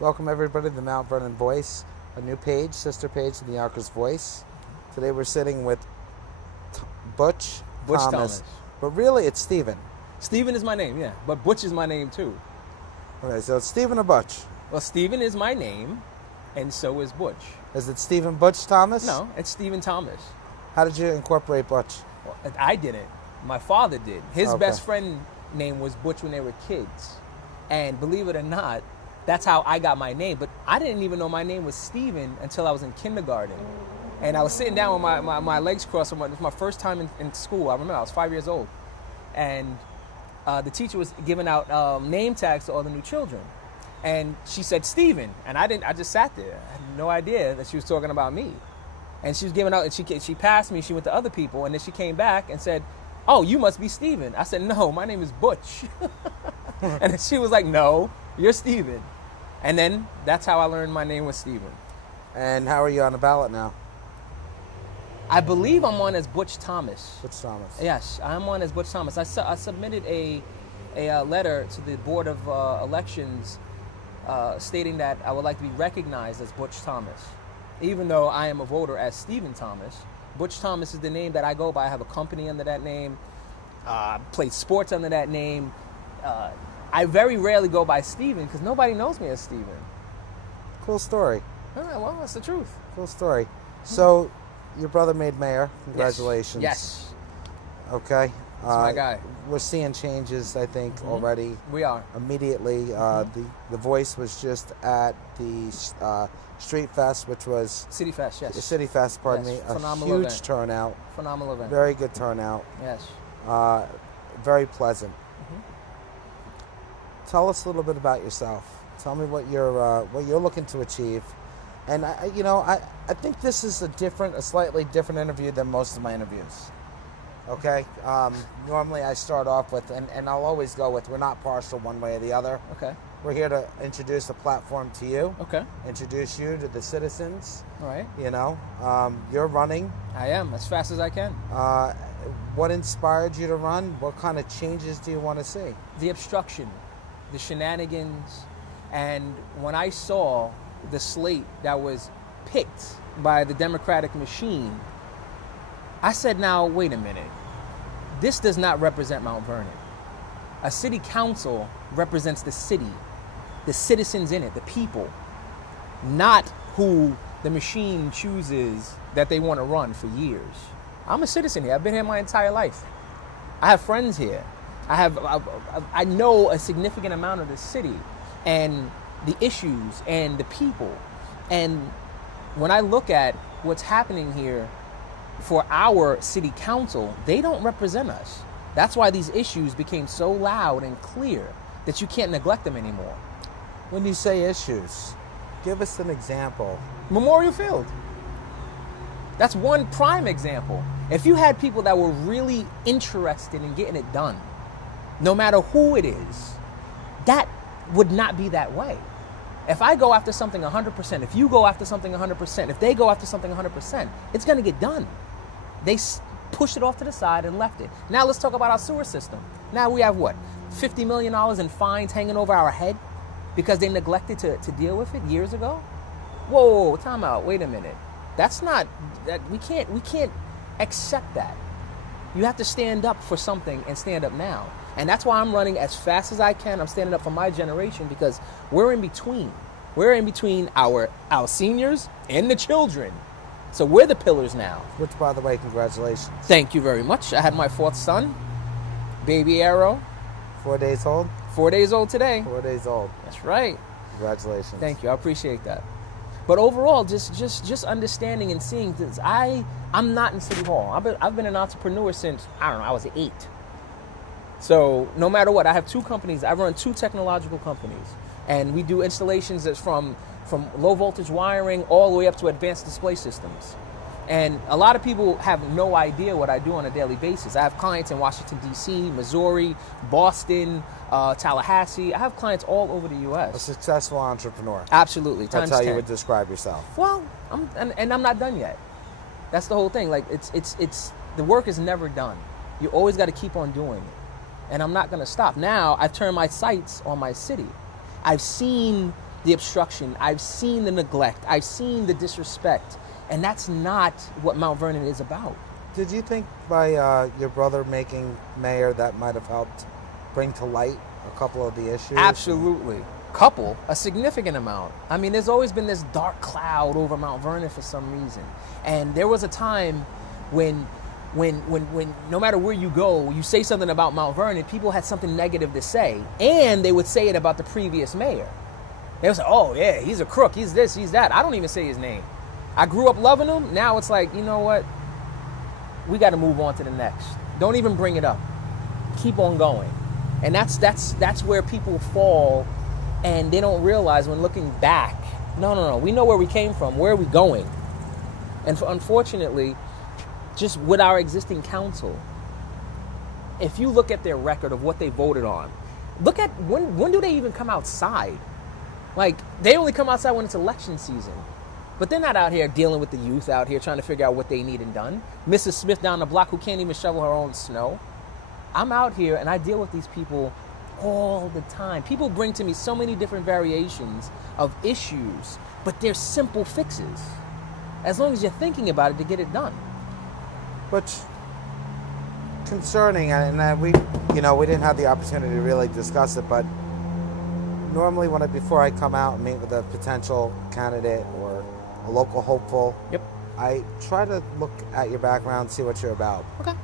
Welcome everybody to the Mount Vernon Voice, a new page, sister page to the Yonkers Voice. Today we're sitting with Butch Thomas. But really it's Stephen. Stephen is my name, yeah. But Butch is my name too. Okay, so it's Stephen or Butch? Well, Stephen is my name, and so is Butch. Is it Stephen Butch Thomas? No, it's Stephen Thomas. How did you incorporate Butch? Well, I didn't. My father did. His Okay. best friend name was Butch when they were kids. And believe it or not, that's how I got my name. But I didn't even know my name was Stephen until I was in kindergarten. And I was sitting down with my legs crossed. It was my first time in school. I remember I was 5 years old. And the teacher was giving out name tags to all the new children. And she said, Stephen. And I just sat there. I had no idea that she was talking about me. And she was giving out, and she passed me. She went to other people. And then she came back and said, oh, you must be Stephen. I said, no, my name is Butch. And then she was like, no, you're Stephen. And then that's how I learned my name was Stephen. And how are you on the ballot now? I believe I'm on as Butch Thomas. Butch Thomas. Yes, I'm on as Butch Thomas. I submitted a letter to the Board of Elections stating that I would like to be recognized as Butch Thomas. Even though I am a voter as Stephen Thomas, Butch Thomas is the name that I go by. I have a company under that name. Play sports under that name. I very rarely go by Stephen because nobody knows me as Stephen. Cool story. All right, well, that's the truth. Cool story. So, your brother made mayor. Congratulations. Yes. Okay. That's my guy. We're seeing changes, I think, already. We are. Immediately. The Voice was just at the Street Fest, which was... City Fest, yes. The City Fest, pardon me. A Phenomenal huge event. turnout. Phenomenal event. Very good turnout. Yes. Very pleasant. Tell us a little bit about yourself. Tell me what you're looking to achieve. And I think this is a slightly different interview than most of my interviews. Okay. Normally I start off with, and I'll always go with, we're not partial one way or the other. Okay. We're here to introduce the platform to you. Okay. Introduce you to the citizens. All right. You're running. I am, as fast as I can. What inspired you to run? What kind of changes do you want to see? The obstruction, the shenanigans, and when I saw the slate that was picked by the Democratic machine, I said, now, wait a minute. This does not represent Mount Vernon. A city council represents the city, the citizens in it, the people, not who the machine chooses that they want to run for years. I'm a citizen here. I've been here my entire life. I have friends here. I know a significant amount of the city and the issues and the people. And when I look at what's happening here for our city council, they don't represent us. That's why these issues became so loud and clear that you can't neglect them anymore. When you say issues, give us an example. Memorial Field. That's one prime example. If you had people that were really interested in getting it done, no matter who it is, that would not be that way. If I go after something 100%, if you go after something 100%, if they go after something 100%, it's going to get done. They pushed it off to the side and left it. Now let's talk about our sewer system. Now we have what? $50 million in fines hanging over our head because they neglected to deal with it years ago? Whoa, time out. Wait a minute. That's not, we can't accept that. You have to stand up for something and stand up now. And that's why I'm running as fast as I can. I'm standing up for my generation because we're in between. We're in between our seniors and the children. So we're the pillars now. Which, by the way, congratulations. Thank you very much. I had my fourth son, baby Arrow. 4 days old? 4 days old today. 4 days old. That's right. Congratulations. Thank you. I appreciate that. But overall, just understanding and seeing this. I'm not in City Hall. I've been an entrepreneur since, I was 8. So no matter what, I have 2 companies. I run 2 technological companies. And we do installations that's from low voltage wiring all the way up to advanced display systems. And a lot of people have no idea what I do on a daily basis. I have clients in Washington, D.C., Missouri, Boston, Tallahassee. I have clients all over the U.S. A successful entrepreneur. Absolutely. That's how you would describe yourself. Well, I'm not done yet. That's the whole thing. Like it's the work is never done. You always got to keep on doing it. And I'm not going to stop. Now I've turned my sights on my city. I've seen the obstruction. I've seen the neglect. I've seen the disrespect. And that's not what Mount Vernon is about. Did you think by your brother making mayor that might have helped bring to light a couple of the issues? Absolutely. A significant amount. I mean, there's always been this dark cloud over Mount Vernon for some reason. And there was a time when no matter where you go, you say something about Mount Vernon, people had something negative to say. And they would say it about the previous mayor. They would say, oh, yeah, he's a crook, he's this, he's that. I don't even say his name. I grew up loving him. Now it's like, you know what? We got to move on to the next. Don't even bring it up. Keep on going. And that's where people fall, and they don't realize when looking back, no, we know where we came from. Where are we going? And unfortunately, just with our existing council, if you look at their record of what they voted on, look at when do they even come outside? Like, they only come outside when it's election season. But they're not out here dealing with the youth out here trying to figure out what they need and done. Mrs. Smith down the block who can't even shovel her own snow. I'm out here and I deal with these people all the time. People bring to me so many different variations of issues, but they're simple fixes. As long as you're thinking about it to get it done. But concerning, and we didn't have the opportunity to really discuss it, but normally before I come out and meet with a potential candidate or a local hopeful, yep, I try to look at your background, see what you're about. Okay.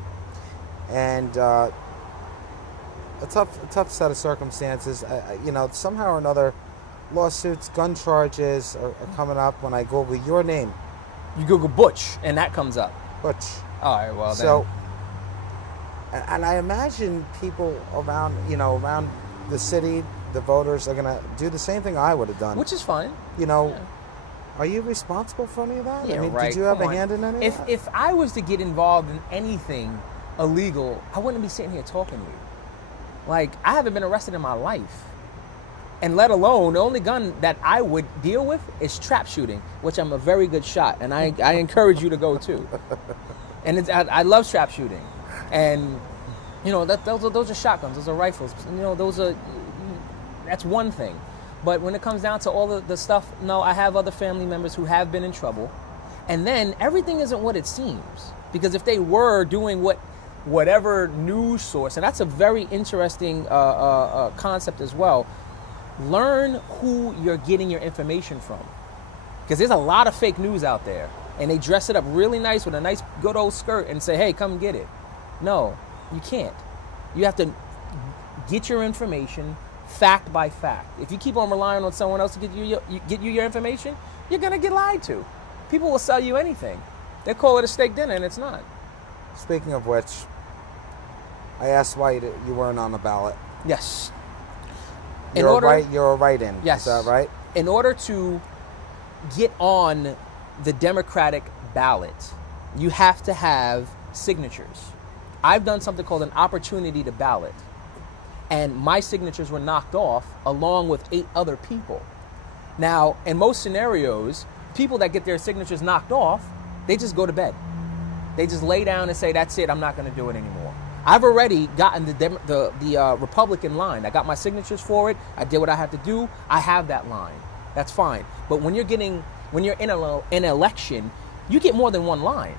And a tough set of circumstances. Somehow or another, lawsuits, gun charges are coming up when I Google your name. You Google Butch, and that comes up. Butch. All right, well then. So, and I imagine people around the city, the voters are gonna do the same thing I would have done. Which is fine. Yeah. Are you responsible for any of that? Yeah, I mean, right. Did you have a hand in any of that? If I was to get involved in anything illegal, I wouldn't be sitting here talking to you. Like, I haven't been arrested in my life. And let alone, the only gun that I would deal with is trap shooting, which I'm a very good shot, and I encourage you to go too. And I love trap shooting. And, those are shotguns, those are rifles. That's one thing. But when it comes down to all the stuff, no, I have other family members who have been in trouble. And then everything isn't what it seems. Because if they were doing whatever news source, and that's a very interesting concept as well, learn who you're getting your information from. Because there's a lot of fake news out there. And they dress it up really nice with a nice good old skirt and say, hey, come get it. No, you can't. You have to get your information fact by fact. If you keep on relying on someone else to get you your information, you're going to get lied to. People will sell you anything. They call it a steak dinner, and it's not. Speaking of which, I asked why you weren't on the ballot. Yes. You're a write-in. Yes. Is that right? In order to get on the Democratic ballot, you have to have signatures. I've done something called an opportunity to ballot. And my signatures were knocked off along with 8 other people. Now, in most scenarios, people that get their signatures knocked off, they just go to bed. They just lay down and say, that's it, I'm not going to do it anymore. I've already gotten the Republican line. I got my signatures for it. I did what I had to do. I have that line. That's fine. But when you're in an election, you get more than one line.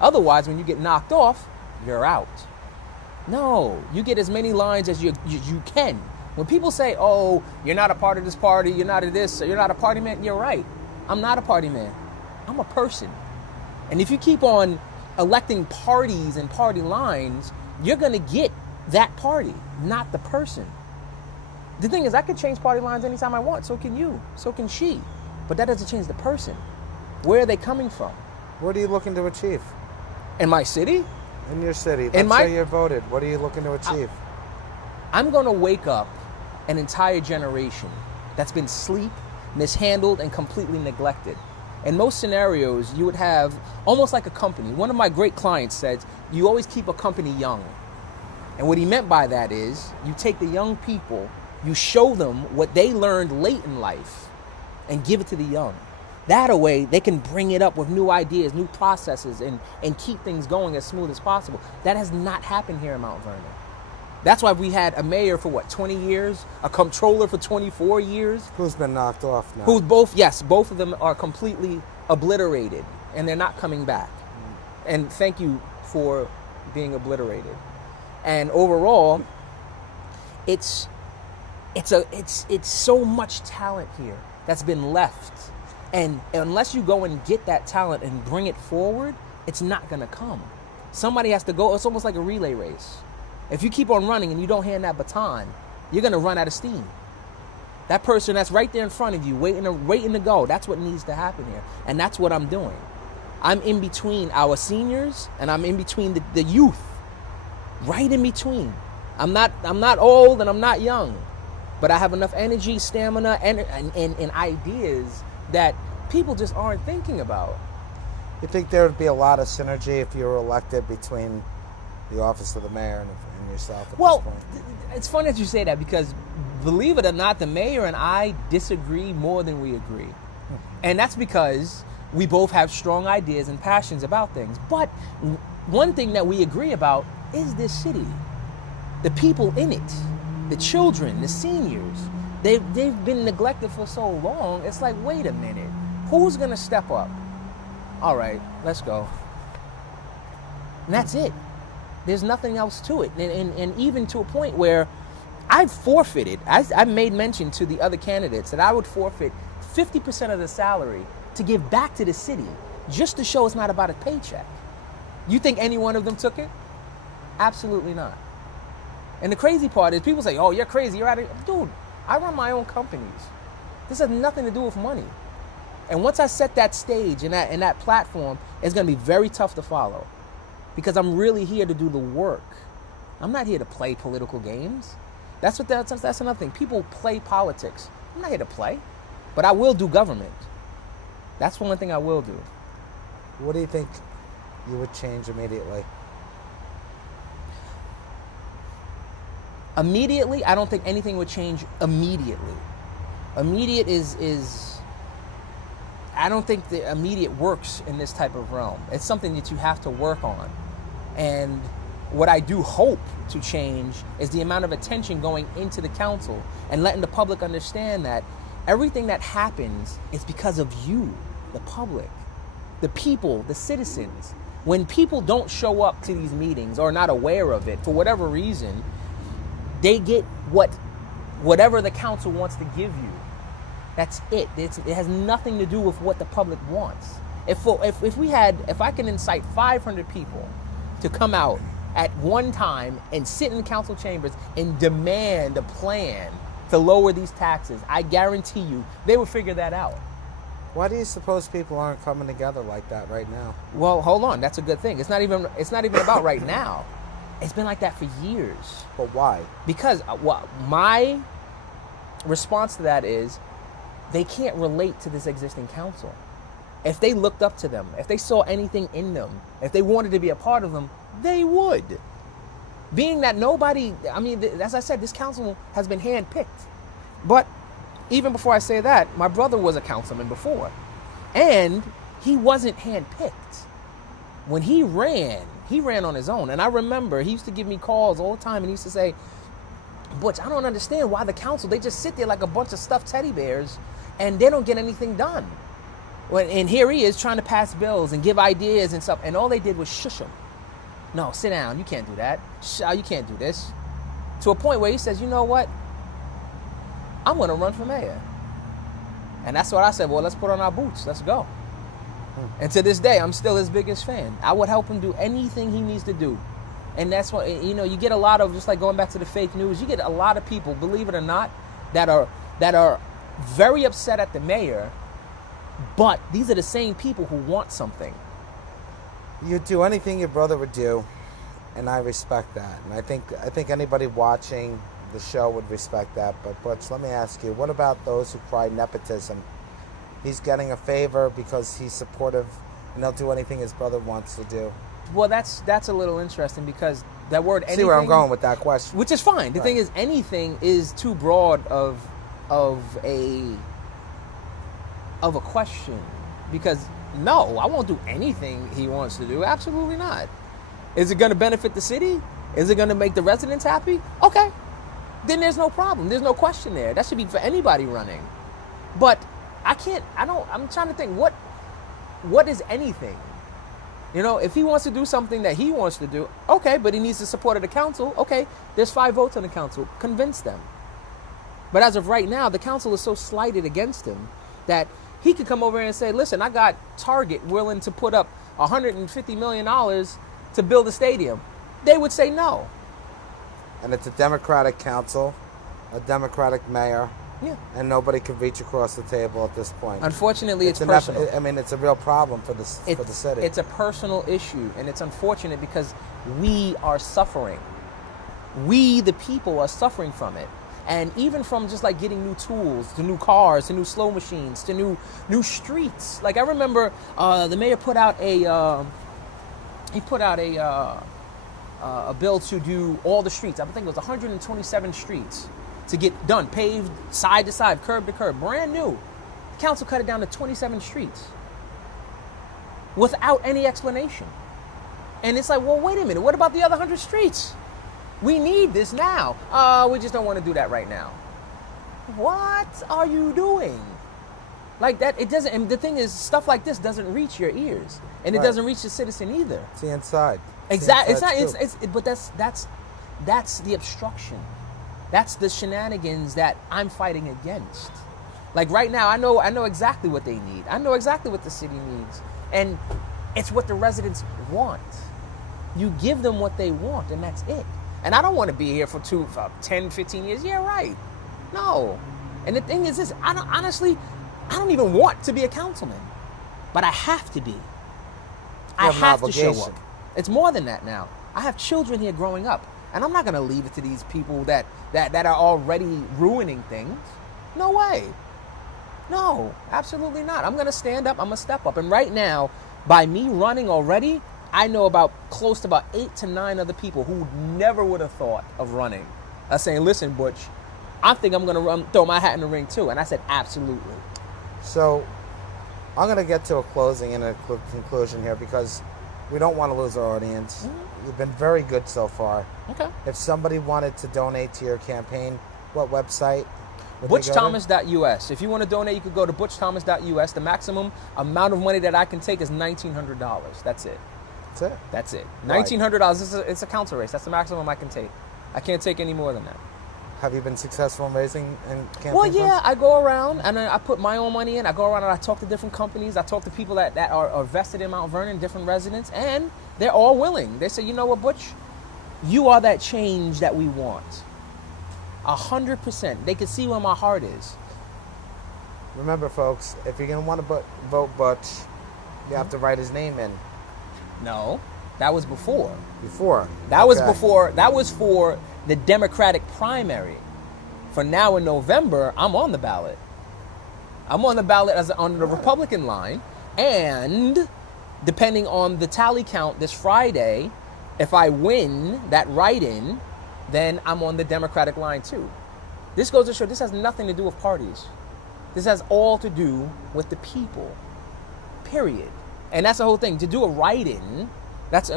Otherwise, when you get knocked off, you're out. No, you get as many lines as you can. When people say, oh, you're not a part of this party, you're not a this, you're not a party man, you're right. I'm not a party man. I'm a person. And if you keep on electing parties and party lines, you're going to get that party, not the person. The thing is, I can change party lines anytime I want. So can you. So can she. But that doesn't change the person. Where are they coming from? What are you looking to achieve? In my city? In your city. Let's say you voted. What are you looking to achieve? I'm going to wake up an entire generation that's been asleep, mishandled, and completely neglected. In most scenarios, you would have almost like a company. One of my great clients said, you always keep a company young. And what he meant by that is, you take the young people, you show them what they learned late in life, and give it to the young. That way, they can bring it up with new ideas, new processes, and keep things going as smooth as possible. That has not happened here in Mount Vernon. That's why we had a mayor for 20 years, a comptroller for 24 years. Who's been knocked off now? Who's both of them are completely obliterated, and they're not coming back. And thank you for being obliterated. And overall, it's so much talent here that's been left. And unless you go and get that talent and bring it forward, it's not going to come. Somebody has to go. It's almost like a relay race. If you keep on running and you don't hand that baton, you're going to run out of steam. That person that's right there in front of you, waiting to go, that's what needs to happen here. And that's what I'm doing. I'm in between our seniors and I'm in between the youth. Right in between. I'm not old and I'm not young. But I have enough energy, stamina, and ideas that people just aren't thinking about. You think there would be a lot of synergy if you were elected between the office of the mayor and yourself at this point? It's funny that you say that because, believe it or not, the mayor and I disagree more than we agree. And that's because we both have strong ideas and passions about things. But one thing that we agree about is this city. The people in it, the children, the seniors, they've been neglected for so long. It's like, wait a minute, who's gonna step up? All right, let's go. And that's it. There's nothing else to it. And even to a point where I've forfeited, I made mention to the other candidates that I would forfeit 50% of the salary to give back to the city just to show it's not about a paycheck. You think any one of them took it? Absolutely not. And the crazy part is people say, oh, you're crazy, you're out of... Dude, I run my own companies. This has nothing to do with money. And once I set that stage and that platform, it's going to be very tough to follow. Because I'm really here to do the work. I'm not here to play political games. That's another thing. People play politics. I'm not here to play. But I will do government. That's one thing I will do. What do you think you would change immediately? Immediately, I don't think anything would change immediately. Immediate is I don't think the immediate works in this type of realm. It's something that you have to work on. And what I do hope to change is the amount of attention going into the council and letting the public understand that everything that happens is because of you, the public, the people, the citizens. When people don't show up to these meetings or are not aware of it for whatever reason, they get whatever the council wants to give you. That's it. It has nothing to do with what the public wants. If I can incite 500 people to come out at one time and sit in the council chambers and demand a plan to lower these taxes, I guarantee you they will figure that out. Why do you suppose people aren't coming together like that right now? Well, hold on. That's a good thing. It's not even about right now. It's been like that for years. But why? Because my response to that is they can't relate to this existing council. If they looked up to them, if they saw anything in them, if they wanted to be a part of them, they would. Being that as I said, this council has been handpicked. But even before I say that, my brother was a councilman before. And he wasn't handpicked. When he ran on his own. And I remember he used to give me calls all the time and he used to say, Butch, I don't understand why the council, they just sit there like a bunch of stuffed teddy bears and they don't get anything done. And here he is trying to pass bills and give ideas and stuff, and all they did was shush him. No, sit down. You can't do that. You can't do this. To a point where he says, you know what? I'm going to run for mayor. And that's what I said. Well, let's put on our boots. Let's go. And to this day, I'm still his biggest fan. I would help him do anything he needs to do. And that's what, you get a lot of, just like going back to the fake news, you get a lot of people, believe it or not, that are very upset at the mayor. But these are the same people who want something. You'd do anything your brother would do, and I respect that. And I think anybody watching the show would respect that. But Butch, let me ask you, what about those who cry nepotism? He's getting a favor because he's supportive, and he'll do anything his brother wants to do. Well, that's a little interesting because that word anything... See where I'm going with that question. Which is fine. The thing is, anything is too broad of a question, because no, I won't do anything he wants to do. Absolutely not. Is it going to benefit the city? Is it going to make the residents happy? Okay. Then there's no problem. There's no question there. That should be for anybody running. But I'm trying to think, what is anything? You know, if he wants to do something that he wants to do, okay, but he needs the support of the council, okay, there's 5 votes on the council. Convince them. But as of right now, the council is so slighted against him that he could come over and say, listen, I got Target willing to put up $150 million to build a stadium. They would say no. And it's a Democratic council, a Democratic mayor, Yeah. and nobody can reach across the table at this point. Unfortunately, it's personal. I mean, it's a real problem for the city. It's a personal issue, and it's unfortunate because we are suffering. We, the people, are suffering from it. And even from just like getting new tools, to new cars, to new slow machines, to new streets. Like I remember the mayor put out a bill to do all the streets. I think it was 127 streets to get done, paved side to side, curb to curb, brand new. The council cut it down to 27 streets without any explanation. And it's like, well, wait a minute, what about the other 100 streets? We need this now. We just don't want to do that right now. What are you doing? Like that, it doesn't, and the thing is, stuff like this doesn't reach your ears. And it doesn't reach the citizen either. It's the inside. Exactly. But that's the obstruction. That's the shenanigans that I'm fighting against. Like right now, I know exactly what they need. I know exactly what the city needs. And it's what the residents want. You give them what they want, and that's it. And I don't want to be here for 10, 15 years. Yeah, right. No. And the thing is this, I don't even want to be a councilman. But I have to be. I have to show up. It's more than that now. I have children here growing up. And I'm not going to leave it to these people that are already ruining things. No way. No, absolutely not. I'm going to stand up. I'm going to step up. And right now, by me running already, I know close to about 8 to 9 other people who never would have thought of running are saying, listen, Butch, I think I'm going to throw my hat in the ring too. And I said, absolutely. So I'm going to get to a closing and a conclusion here because we don't want to lose our audience. Mm-hmm. You've been very good so far. Okay. If somebody wanted to donate to your campaign, what website? ButchThomas.us. If you want to donate, you could go to ButchThomas.us. The maximum amount of money that I can take is $1,900. That's it. That's it? That's it. $1,900. It's a council race. That's the maximum I can take. I can't take any more than that. Have you been successful in raising campaign Well, yeah, funds? I go around and I put my own money in. I go around and I talk to different companies. I talk to people that are vested in Mount Vernon, different residents, and they're all willing. They say, you know what, Butch? You are that change that we want. 100%. They can see where my heart is. Remember, folks, if you're going to want to vote Butch, you have to write his name in. No, that was before. That was before. That was for the Democratic primary. For now in November, I'm on the ballot. I'm on the ballot on the Republican line. And depending on the tally count this Friday, if I win that write-in, then I'm on the Democratic line too. This goes to show this has nothing to do with parties. This has all to do with the people. Period. And that's the whole thing. To do a write-in, just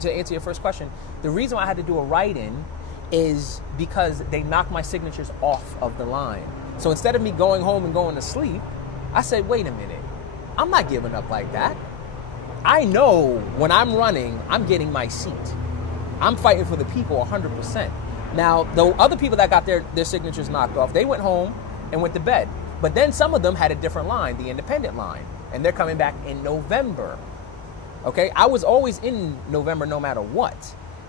to answer your first question, the reason why I had to do a write-in is because they knocked my signatures off of the line. So instead of me going home and going to sleep, I said, wait a minute. I'm not giving up like that. I know when I'm running, I'm getting my seat. I'm fighting for the people 100%. Now, the other people that got their signatures knocked off, they went home and went to bed. But then some of them had a different line, the independent line. And they're coming back in November. Okay? I was always in November no matter what.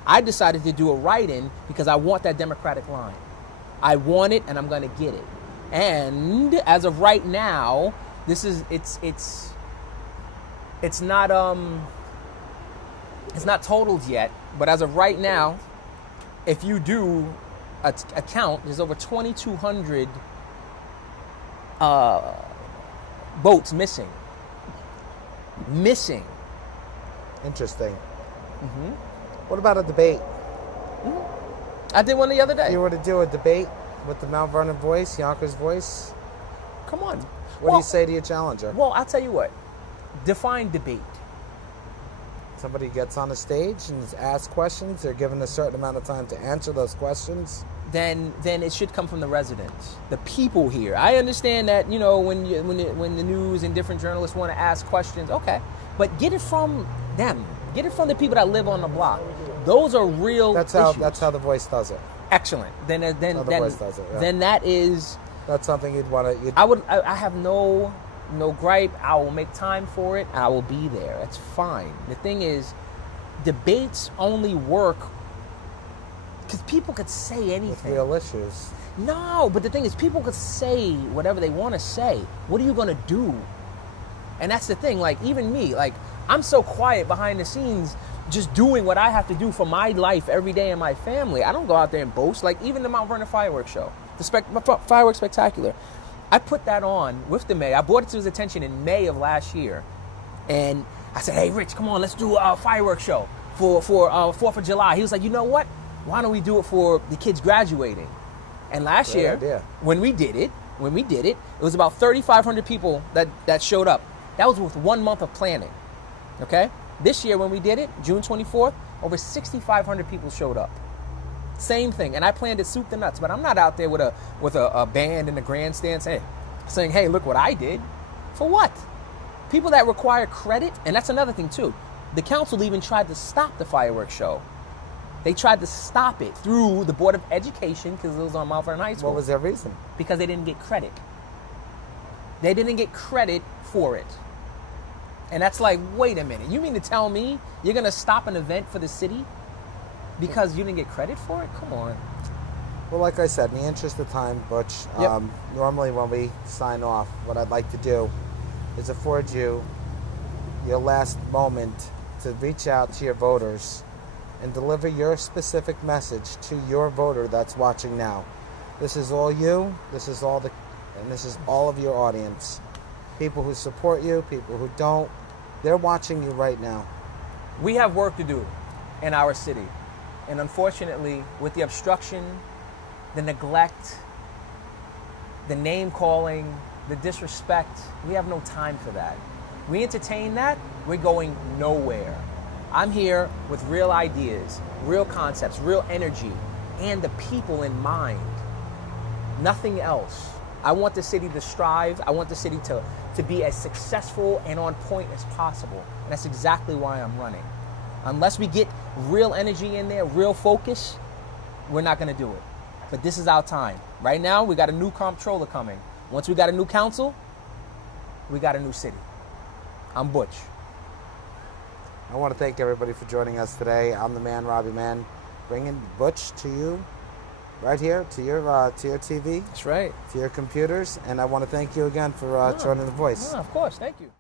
I decided to do a write-in because I want that Democratic line. I want it and I'm going to get it. And as of right now, it's not totaled yet, but as of right now, if you do a count, there's over 2,200 votes missing. Interesting. Mm-hmm. What about a debate? I did one the other day. You were to do a debate with the Mount Vernon voice, Yonkers voice? Come on. What do you say to your challenger? Well, I'll tell you what. Define debate. somebody gets on a stage and is asked questions, they're given a certain amount of time to answer those questions. Then it should come from the residents, the people here. I understand that, you know, when the news and different journalists want to ask questions, okay, but get it from them. Get it from the people that live on the block. Those are real issues. That's how The Voice does it. Excellent. Then Voice does it, yeah. Then that is. That's something you'd want to. I have no gripe. I will make time for it. I will be there. That's fine. The thing is, debates only work because people could say anything. With real issues. No, but the thing is, people could say whatever they want to say. What are you going to do? And that's the thing. Like, even me, like, I'm so quiet behind the scenes, just doing what I have to do for my life every day and my family. I don't go out there and boast. Like, even the Mount Vernon fireworks show, the fireworks spectacular, I put that on with the mayor. I brought it to his attention in May of last year. And I said, hey, Rich, come on, let's do a fireworks show for 4th of July. He was like, you know what? Why don't we do it for the kids graduating? And last year, when we did it, it was about 3,500 people that showed up. That was with 1 month of planning, okay? This year when we did it, June 24th, over 6,500 people showed up. Same thing, and I planned it soup to nuts, but I'm not out there with a band in the grandstand saying, hey, look what I did. For what? People that require credit, and that's another thing too. The council even tried to stop the fireworks show. They tried to stop it through the Board of Education because it was on Mount Vernon High School. What was their reason? Because they didn't get credit. They didn't get credit for it. And that's like, wait a minute. You mean to tell me you're going to stop an event for the city because you didn't get credit for it? Come on. Well, like I said, in the interest of time, Butch, normally when we sign off, what I'd like to do is afford you your last moment to reach out to your voters and deliver your specific message to your voter that's watching now. This is all you. This is all of your audience. People who support you, people who don't, they're watching you right now. We have work to do in our city. And unfortunately, with the obstruction, the neglect, the name calling, the disrespect, we have no time for that. We entertain that, we're going nowhere. I'm here with real ideas, real concepts, real energy, and the people in mind. Nothing else. I want the city to strive. I want the city to be as successful and on point as possible. And that's exactly why I'm running. Unless we get real energy in there, real focus, we're not going to do it. But this is our time. Right now, we got a new comptroller coming. Once we got a new council, we got a new city. I'm Butch. I want to thank everybody for joining us today. I'm the man, Robbie Man, bringing Butch to you right here, to your TV. That's right. To your computers. And I want to thank you again for joining The Voice. Of course. Thank you.